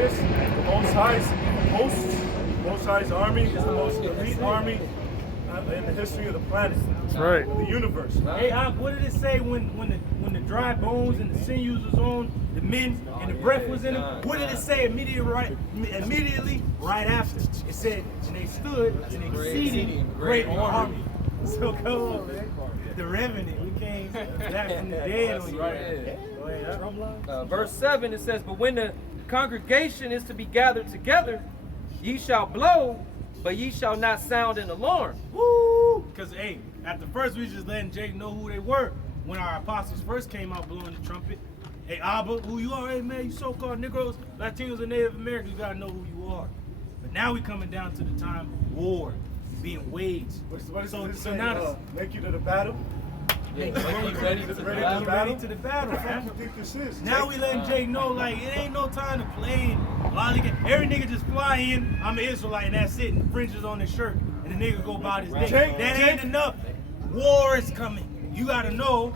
this, the Most High's army is the most elite army in the history of the planet. That's right. The universe. Hey, what did it say when the dry bones and the sinews was on the men and the breath was in them? What did it say immediately right after? It said, and they stood an exceeding great army. So come on, man. The Revenant, we came back from the dead on you. Verse 7, it says, but when the congregation is to be gathered together, ye shall blow, but ye shall not sound an alarm. Woo! Because, hey, at the first we was just letting Jake know who they were. When our apostles first came out blowing the trumpet, hey, Abba, who you are? Hey, man, you so-called Negroes, Latinos, and Native Americans, you got to know who you are. But now we coming down to the time of war being waged. What is so now make you to the battle? Yeah, ready to the battle. Ready to the battle, What man. do you think this is? Now we letting Jake know, like, it ain't no time to play. Every nigga just fly in, I'm an Israelite, and that's it, and fringes on his shirt, and the nigga go about his day. That ain't enough. War is coming. You gotta know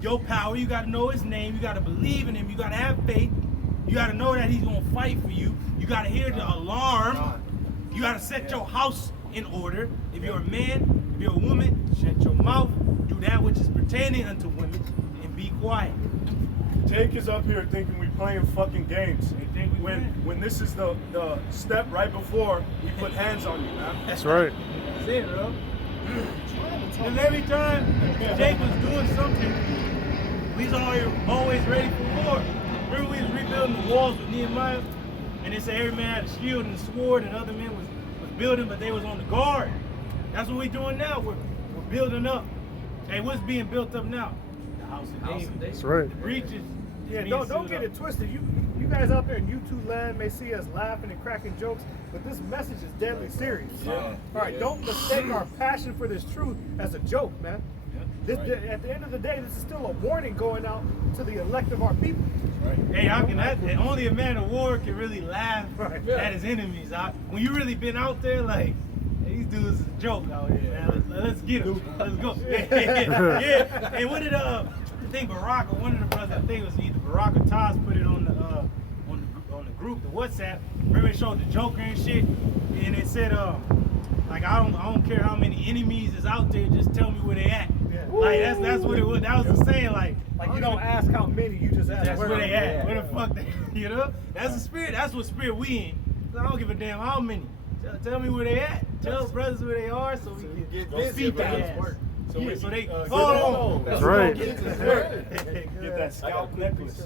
your power, you gotta know his name, you gotta believe in him, you gotta have faith, you gotta know that he's gonna fight for you, you gotta hear the alarm, you gotta set your house in order. If you're a man, if you're a woman, shut your mouth, do that which is pertaining unto women, and be quiet. Jake is up here thinking we playing fucking games. They think we When this is the step right before we put hands on you, man. That's right. That's it, bro. Because every time Jake was doing something, we was always ready for war. Remember we was rebuilding the walls with Nehemiah, and they said every man had a shield and a sword, and other men was building, but they was on the guard. That's what we doing now. We're building up. Hey, what's being built up now? The house of David. That's right. The breaches. Yeah, don't get it twisted. You guys out there in YouTube land may see us laughing and cracking jokes, but this message is deadly serious. All right, don't mistake our passion for this truth as a joke, man. At the end of the day, this is still a warning going out to the elect of our people. Hey, only a man of war can really laugh at his enemies. When you really been out there, like, these dudes is a joke out here, man. Let's get them. Let's go. Yeah. Hey, what did I think Barack or one of the brothers, I think it was either Barack or Taz, put it on the group, the WhatsApp. Remember they showed the Joker and shit, and it said, like I don't care how many enemies is out there, just tell me where they at. Yeah. Like that's what it was. That was the saying, like you don't ask how many, you just ask where they at. Where the fuck they, you know? That's the spirit. That's what spirit we in. I don't give a damn how many. Tell me where they at. Tell brothers where they are, so we can get busy that work. So they hold on. That's right. Get that scalp necklace.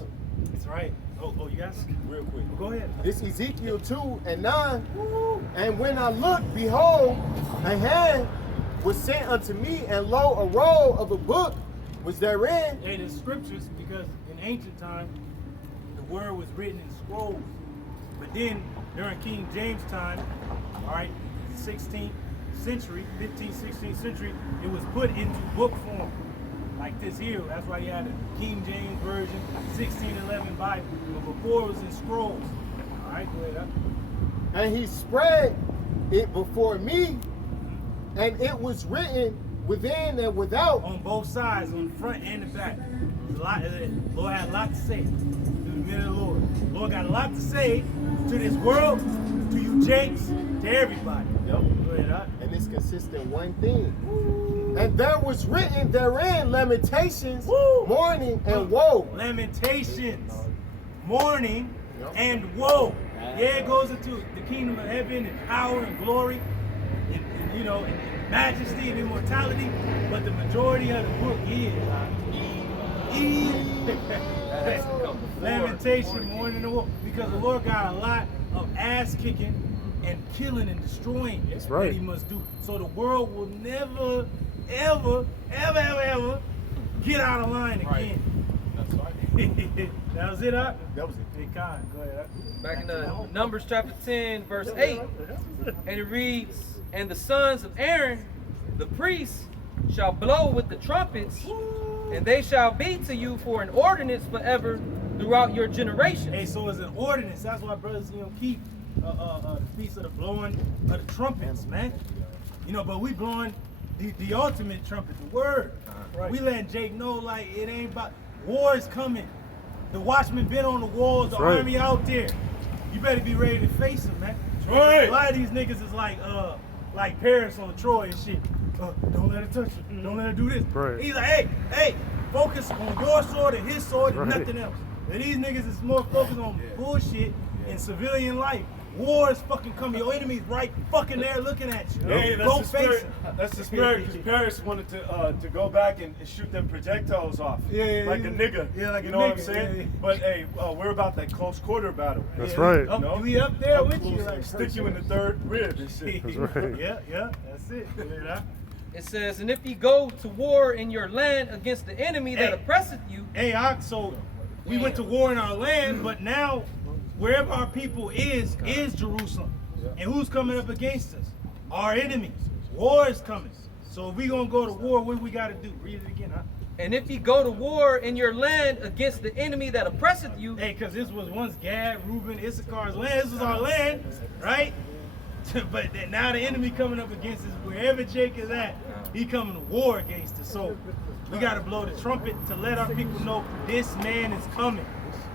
That's right. Oh, you guys? Real quick. Go ahead. This Ezekiel 2:9. And when I looked, behold, a hand was sent unto me, and lo, a roll of a book was therein. Hey, the scriptures, because in ancient time, the word was written in scrolls. But then, during King James time, all right, 16th century, 15th, 16th century, it was put into book form. Like this here, that's why you had the King James Version, 1611 Bible. But before it was in scrolls. All right, go ahead. And he spread it before me, and it was written within and without. On both sides, on the front and the back. Lord had a lot to say to the men of the Lord. Lord got a lot to say to this world, to you Jakes, to everybody. Yep. Go ahead, and it's consistent one thing. And there was written therein lamentations, mourning, and woe. Lamentations, mourning, and woe. Yeah, it goes into the kingdom of heaven and power and glory and majesty and immortality. But the majority of the book is lamentation, mourning, and woe. Because the Lord got a lot of ass kicking and killing and destroying that he must do. So the world will never, ever get out of line again. That's right. That was it, huh? That was it. Big con. Go ahead. Back in the Numbers chapter 10, verse 8, and it reads, and the sons of Aaron, the priests, shall blow with the trumpets, and they shall be to you for an ordinance forever throughout your generations. Hey, so it's an ordinance. That's why brothers keep the feast of the blowing of the trumpets, man. But we blowing the ultimate trumpet, the word. We letting Jake know, like, it ain't about war is coming. The watchmen been on the walls, the army out there. you better be ready to face them, man. That's right. A lot of these niggas is like Paris on Troy and shit. Don't let her touch you. Don't let her do this. Right. He's like, hey, focus on your sword and his sword and Right. nothing else. And these niggas is more focused on bullshit in civilian life. War is fucking coming. Your enemy's right fucking there looking at you. Hey, Go that's the face spirit. him. That's the spirit. Because Paris wanted to go back and shoot them projectiles off. Yeah, like a nigga. Yeah, like you a know what I'm nigga, saying? yeah. But hey, we're about that close quarter battle. That's right. Up, No? we up there Up with you. close, Like, stick you in the third rib and shit. That's right. Yeah, that's it. Yeah. It says, and if ye go to war in your land against the enemy that Hey. oppresseth you, Hey, so we went to war in our land, but now wherever our people is Jerusalem. And who's coming up against us? Our enemies. War is coming. So if we gonna go to war, what we gotta do? Read it again, huh? and if ye go to war in your land against the enemy that oppresseth you, Hey, because this was once Gad, Reuben, Issachar's land. This was our land, right? But then now the enemy coming up against us, wherever Jake is at, he coming to war against us. So we got to blow the trumpet to let our people know this man is coming.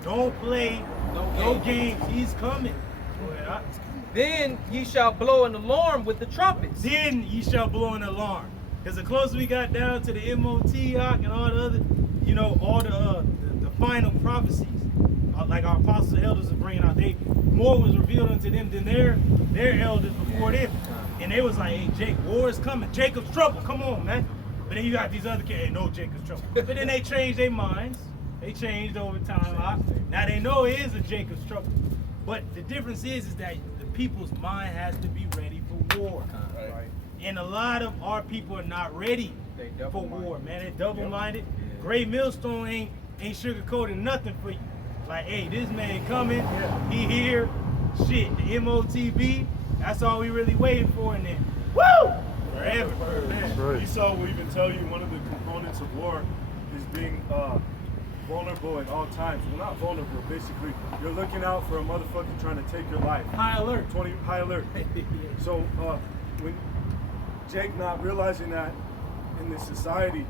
Don't play no games. He's coming. then ye shall blow an alarm with the trumpets. Then ye shall blow an alarm. Because the closer we got down to the MOT and all the other, all the final prophecies, like our apostles and elders are bringing out, more was revealed unto them than their elders before them. And they was like, hey, Jake, war is coming. Jacob's trouble. Come on, man. But then you got these other kids, hey, no Jacob's trouble. But then they changed their minds. They changed over time. Now they know it is a Jacob's trouble. But the difference is that the people's mind has to be ready for war. Right. And a lot of our people are not ready for war, man. They're double-minded. Great Millstone ain't sugarcoating nothing for you. Like, hey, this man coming, he here, shit, the MOTB, that's all we really waiting for in there. Woo! Forever, man. That's right. Esau will even tell you one of the components of war is being vulnerable at all times. Well, not vulnerable, basically. You're looking out for a motherfucker trying to take your life. High alert. High alert. So when Jake not realizing that in this society,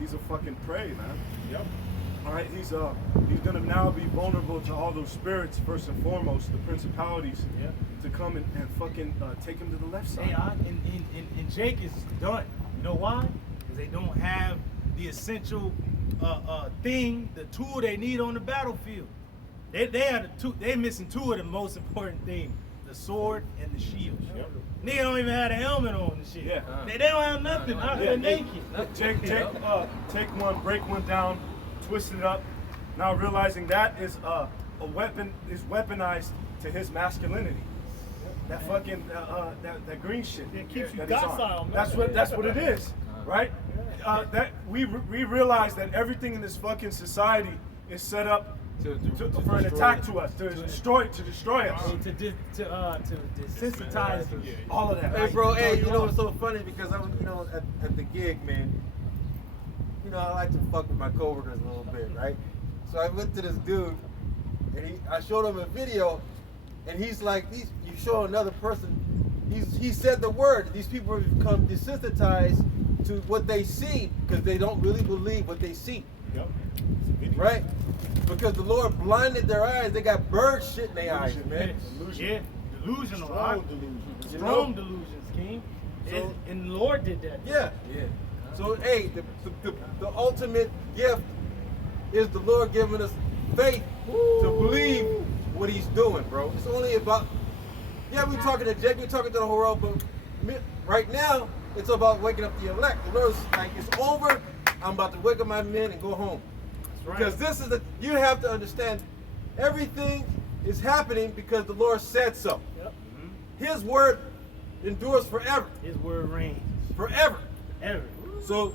he's a fucking prey, man. Yep. All right, he's gonna now be vulnerable to all those spirits first and foremost, the principalities, to come and fucking take him to the left side. Hey, and Jake is done. You know why? Because they don't have the essential thing, the tool they need on the battlefield. They're missing two of the most important things: the sword and the shield. Nigga don't even have a helmet on and shit. Yeah. They don't have nothing. They're naked. Take one, break one down, twist it up. Now realizing that is a weapon, is weaponized to his masculinity. That fucking that green shit. It keeps you that he's on. docile, man. That's what it is, right? That we realize that everything in this fucking society is set up for an attack to us, to destroy us. To desensitize All of that. Hey, bro, hey, you know what's so funny? Because I was, at the gig, man, I like to fuck with my coworkers a little bit, right? So I went to this dude, and I showed him a video, and he's like, you show another person, he said the word. These people have become desensitized to what they see because they don't really believe what they see. Yep. Right? Because the Lord blinded their eyes. They got bird shit in their eyes, man. Yeah, delusional. Strong delusions. Strong delusions, King. So- And the Lord did that. Yeah. So, hey, the ultimate gift is the Lord giving us faith to believe what He's doing, bro. It's only about, we're talking to Jake, we're talking to the whole world, but right now, it's about waking up the elect. The Lord's like, it's over. I'm about to wake up my men and go home. right. Because this is you have to understand, everything is happening because the Lord said so. Yep. His word endures forever. His word reigns. Forever. Ever. So,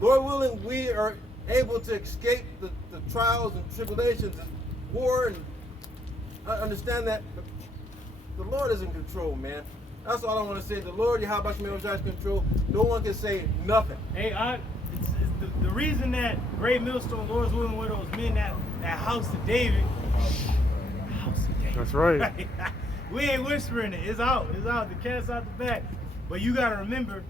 Lord willing, we are able to escape the trials and tribulations and war, and I understand that the Lord is in control, man. That's all I want to say. The Lord, Yahweh Shemel is in control. No one can say nothing. Hey, it's the reason that Great Millstone, Lord's willing, where those men, that house of David, house of David. That's right. We ain't whispering it. It's out. It's out. The cat's out the bag. But you got to remember,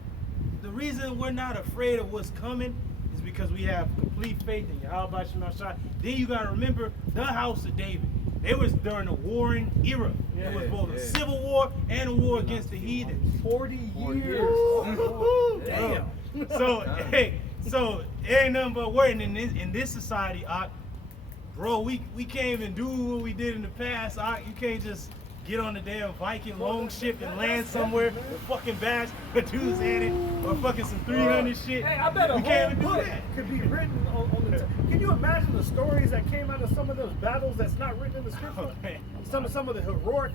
the reason we're not afraid of what's coming is because we have complete faith in Yahweh Shemel. Then you got to remember the house of David. It was during the warring era. It was both a civil war and a war against the heathen. 40 years. Damn. So, hey, so it ain't nothing but word in this society, bro. We can't even do what we did in the past. You can't just get on the damn Viking long ship and land somewhere with fucking bags, dudes in it, or fucking some 300 shit. Hey, I bet a we can't even whole do book that. could be written on the. Can you imagine the stories that came out of some of those battles that's not written in the scripture? Oh, man. Some of the heroic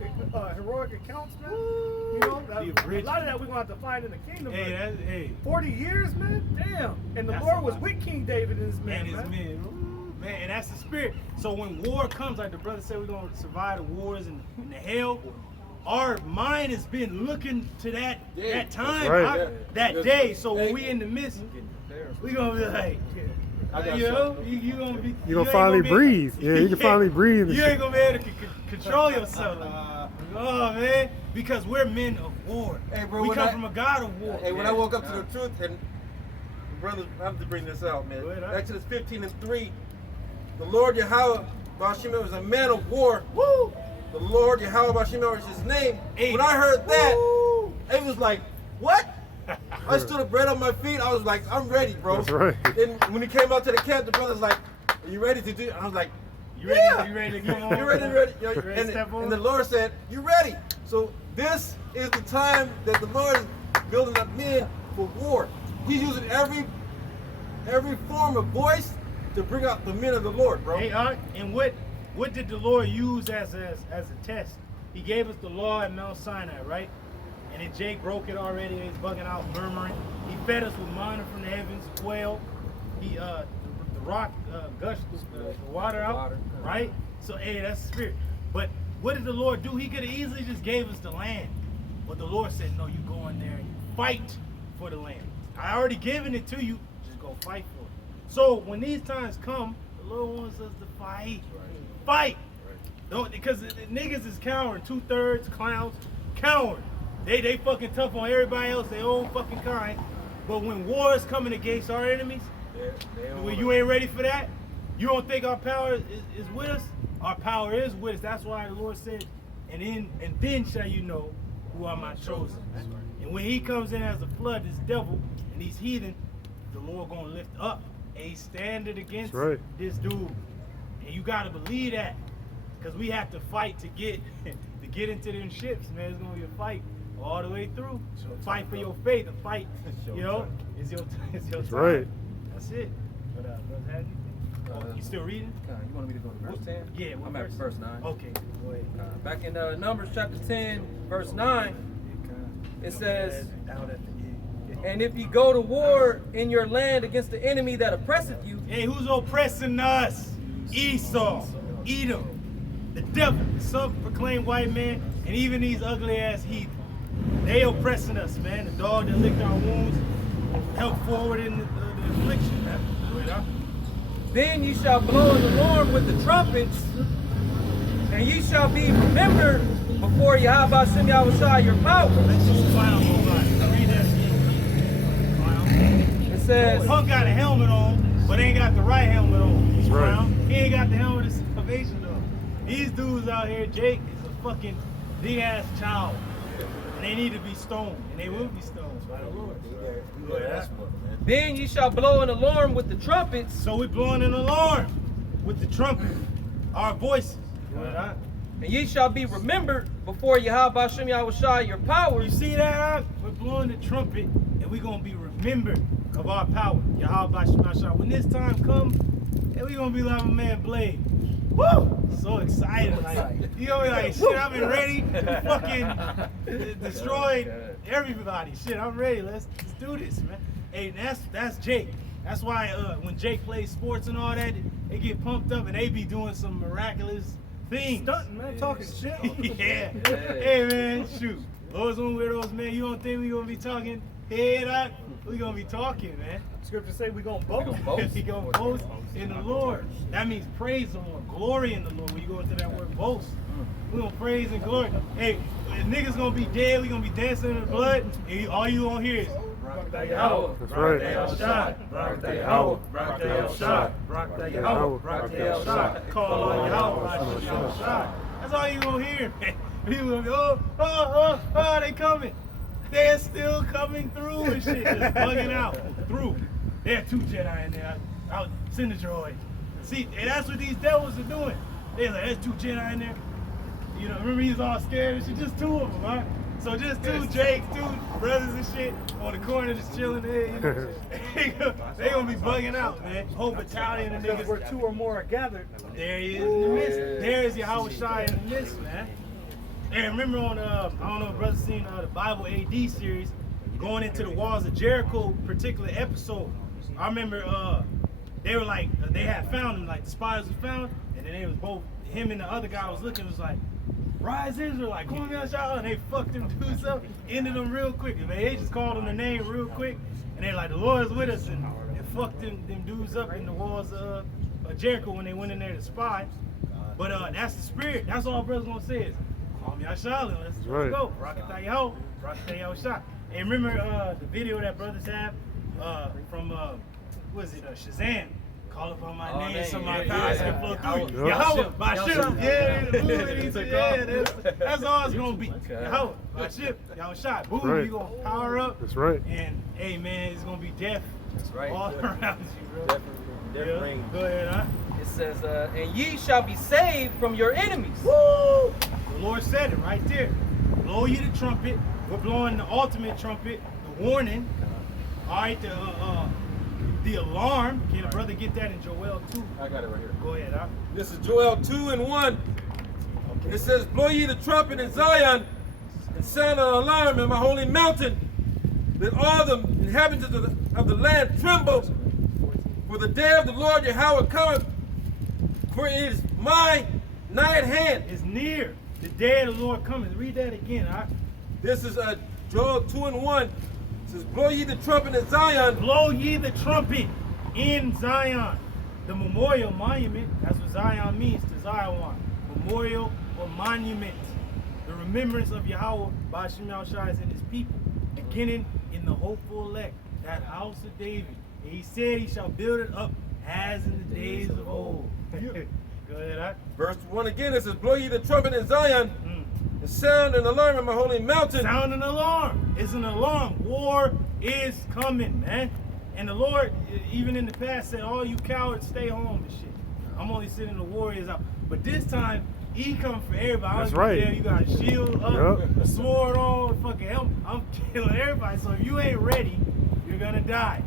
accounts, man. You know, a lot of that we're gonna have to find in the kingdom. Hey, but hey. 40 years, man. Damn. And the That's Lord a was lot. with King David and his men, And his man. men. Ooh, man, and that's the spirit. So when war comes, like the brother said, we're gonna survive the wars and the hell. Our mind has been looking to that time, right. that day. So when we in the midst, we gonna be like, you know, you gonna be. You gonna ain't finally be- breathe. Yeah, you can finally breathe. and You shit. ain't gonna be able to control yourself. Oh man, because we're men of war. Hey, bro, we when come I- from a God of war. Hey, when I woke up to the truth, and brothers, I have to bring this out, man. Go ahead, Exodus 15:3, the Lord Yahweh Bashima was a man of war. Woo! The Lord Yahweh Bashima was his name. Hey. When I heard that, it was like, what? I stood up right on my feet. I was like, I'm ready, bro. That's right. Then when he came out to the camp, the brother's like, are you ready to do it? I was like, You ready? yeah. You ready to come on? You ready? You know, ready to step on? and the Lord said, you ready? So this is the time that the Lord is building up men for war. He's using every form of voice to bring out the men of the Lord, bro. Hey, and what did the Lord use as a test? He gave us the law at Mount Sinai, right? And then Jake broke it already. He's bugging out, murmuring. He fed us with manna from the heavens, quail. He the rock gushed the water out, right? So hey, that's the spirit. But what did the Lord do? He could have easily just gave us the land, but the Lord said, "No, you go in there and you fight for the land. I already given it to you. Just go fight for it." So when these times come, the Lord wants us to fight. Fight. Don't, because the niggas is cowering. 2/3 clowns, cowering. They fucking tough on everybody else, their own fucking kind. But when war is coming against our enemies, when you ain't ready for that, you don't think our power is with us? Our power is with us. That's why the Lord said, and then shall you know who are my chosen. And when he comes in as a flood, this devil and these heathen, the Lord gonna lift up a standard against That's right. this dude. And you gotta believe that. Because we have to fight to get into them ships, man. It's gonna be a fight all the way through. Fight for your faith, a fight, you know, it's your That's time. right. That's it. But Brother Hadley, you still reading? You want me to go to verse 10? Yeah, what I'm at verse 9. Okay, go ahead. Back in Numbers chapter 10, verse 9, it says, Out at the end. and if you go to war in your land against the enemy that oppresseth you, Hey, who's oppressing us? Esau, Edom, the devil, the self-proclaimed white man, and even these ugly ass heathen. They oppressing us, man. The dog that licked our wounds, help forward in the affliction, man. Go ahead, huh? then you shall blow an alarm with the trumpets, and ye shall be remembered before Yahweh Shem Yahushua your power. Let's just clown nobody. Read that shit. Clown. It says, Punk got a helmet on, but ain't got the right helmet on. He's right. clown. He ain't got the helmet of salvation on. These dudes out here, Jake is a fucking big ass child. And they need to be stoned. And they will be stoned by the Lord. Go ahead, huh? then ye shall blow an alarm with the trumpets, So we're blowing an alarm with the trumpet, our voices. Go ahead, huh? and ye shall be remembered before Yahweh Shem Yahushua your power. You see that? Huh? We're blowing the trumpet, and we're gonna be remembered of our power. Yahweh Shemashah. When this time comes, and we're gonna be like my man Blade. Woo! So excited. Like, you gonna be like, shit, I've been ready to fucking destroy everybody. Shit, I'm ready. Let's do this, man. Hey, that's Jake. That's why when Jake plays sports and all that, they get pumped up and they be doing some miraculous things. Stunting, man, talking shit. Yeah. Hey man, shoot. Those one weirdos, man. You don't think we gonna be talking head up? We gonna be talking, man. Scripture say we gonna boast. We gonna boast in the Lord. That means praise the Lord, glory in the Lord. When you go into that word boast, we gonna praise and glory. Hey, niggas gonna be dead. We gonna be dancing in the blood, and all you gonna hear is Barakatah Yahweh. That's right. Barakatah Yahweh. Barakatah Yahweh. Barakatah Yahweh. Call on Yahweh. That's all you gonna hear, man. People gonna be, oh, they coming. They're still coming through and shit, just bugging out through. There are 2 Jedi in there. I'll send the droid. See, and that's what these devils are doing. They're like, there's 2 Jedi in there. You know, remember he's all scared and shit. Just 2 of them, right? So just 2 Jakes, 2 brothers and shit on the corner just chilling there. You know? They gonna be bugging out, man. Whole battalion of niggas. Where 2 or more are gathered. There he is in the midst. There is Yahweh Shai in the midst, man. And remember on, I don't know if brothers seen the Bible AD series, going into the walls of Jericho particular episode. I remember they were like, they had found him, like the spies was found, and then they was both, him and the other guy was looking, was like, rise Israel, like, come on down, shout, and they fucked them dudes up, ended them real quick. And they just called them the name real quick, and they like, the Lord is with us, and fucked them dudes up in the walls of Jericho when they went in there to spy. But that's the spirit. That's all brothers gonna say is, call me Yahshua, let's go. Barakatah Yahweh, Barakatah Yahweh. And remember the video that brothers have from, what is it, Shazam? Call upon my name so my powers can flow through. Yahweh, my ship. That's all it's gonna be. Yahweh, my ship, Yahweh, boom, Right. you gonna power up. That's right. And hey man, it's gonna be death right. all around you, bro. Death reigns. Go ahead, huh? It says, and ye shall be saved from your enemies. Woo! The Lord said it right there. Blow you the trumpet. We're blowing the ultimate trumpet, the warning. All right, the alarm. Can a brother get that in Joel 2? I got it right here. Go ahead, huh? This is Joel 2:1. And it says, blow ye the trumpet in Zion, and sound an alarm in my holy mountain, that all the inhabitants of the land tremble. For the day of the Lord Yahweh cometh, for it is nigh at hand. It's near. The day of the Lord cometh. Read that again, huh? This is Joel 2:1. It says, blow ye the trumpet in Zion. Blow ye the trumpet in Zion. The memorial monument, that's what Zion means to Zion. Memorial or monument. The remembrance of Yahweh by Shem Yahushua and his people. Beginning in the hopeful elect, that house of David. And he said he shall build it up as in the days of old. Go ahead, huh? Verse 1 again, it says, blow ye the trumpet in Zion, and sound an alarm in my holy mountain. Sound an alarm. It's an alarm. War is coming, man. And the Lord, even in the past, said, all you cowards, stay home and shit. I'm only sending the warriors out. But this time, he coming for everybody. That's right. Yeah, you got a shield up, a sword on, fucking helmet. I'm killing everybody. So if you ain't ready, you're going to die.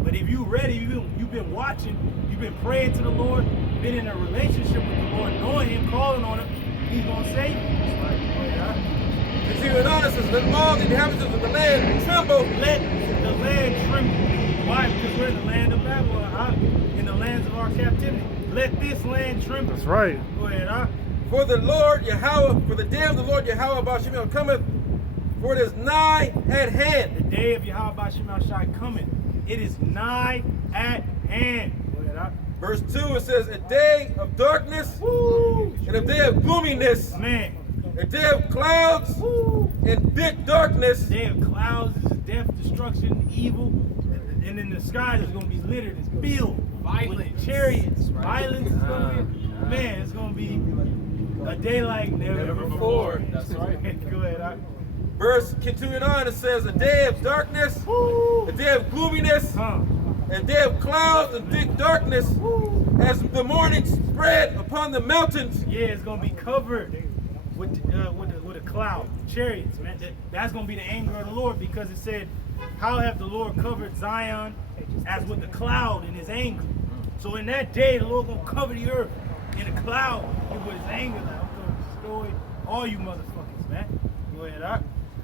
But if you ready, you've been watching, you've been praying to the Lord, been in a relationship with the Lord, knowing him, calling on him, he's going to save you. That's right. Continuing on, it says, let all the inhabitants of the land tremble. Let the land tremble. Why? Because we're in the land of Babylon, in the lands of our captivity. Let this land tremble. That's right. Go ahead, huh? For the Lord Yahweh, for the day of the Lord Yahweh Bashim cometh, for it is nigh at hand. The day of Yahweh Bashim Shai coming. It is nigh at hand. Go ahead, huh? Verse 2, it says, a day of darkness, and a day of gloominess, Man. a day of clouds, and thick darkness. Day of clouds is death, destruction, evil, and in the sky is going to be littered, it's filled with chariots, violence. Is gonna be, man, it's going to be a day like never before. That's right. Go ahead, huh? Verse continuing on, it says, a day of darkness, a day of gloominess, a day of clouds and thick darkness, as the morning spread upon the mountains. Yeah, it's going to be covered with a cloud, chariots, man. That's going to be the anger of the Lord, because it said, how have the Lord covered Zion as with a cloud in his anger? So in that day, the Lord going to cover the earth in a cloud with his anger. Like, I'm going to destroy all you motherfuckers, man. Go ahead, huh?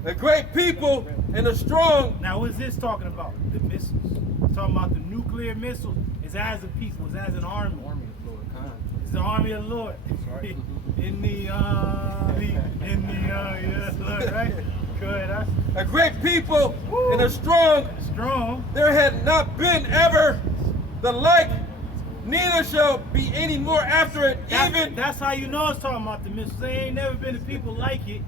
A great people and a strong. Now, what's this talking about? The missiles. It's talking about the nuclear missiles. It's as a people. It's as an army. It's the army of the Lord. In the army. Yes, Lord, right? Go ahead, huh? A great people and a strong. Strong. There had not been ever the like, neither shall be any more after it. Even That's how you know it's talking about the missiles. There ain't never been a people like it.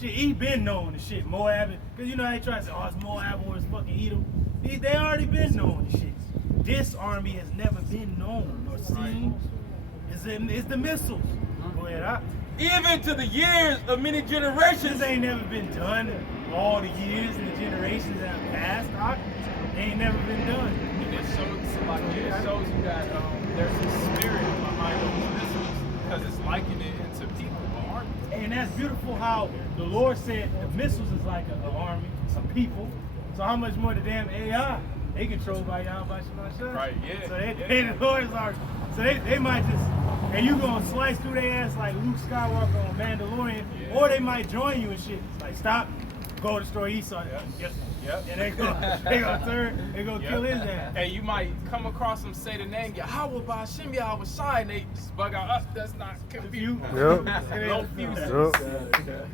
Shit, he been known and shit. Moab, because you know how they try to say, oh, it's Moab or it's fucking Edom. They already been known and shit. This army has never been known or seen. It's the missiles. Go ahead, Even to the years of many generations. this ain't never been done. All the years and the generations that have passed, Doc, they ain't never been done. And it shows you that there's a spirit behind those missiles because it's likening it into people, an army. And that's beautiful how the Lord said the missiles is like an army, some people. So how much more the damn AI? They controlled by Yahweh Shemashah. Right, yeah. So they the Lord's army. So they might just, and you gonna slice through their ass like Luke Skywalker on Mandalorian, or they might join you and shit. Like, stop, go destroy Esau. Yep. And they gonna turn, they gonna kill his ass. And you might come across them, say the name, Yahweh Ba'Shem Yahweh Shai, and they just bug out, that's not confused. Yep. And No fuses. Yep.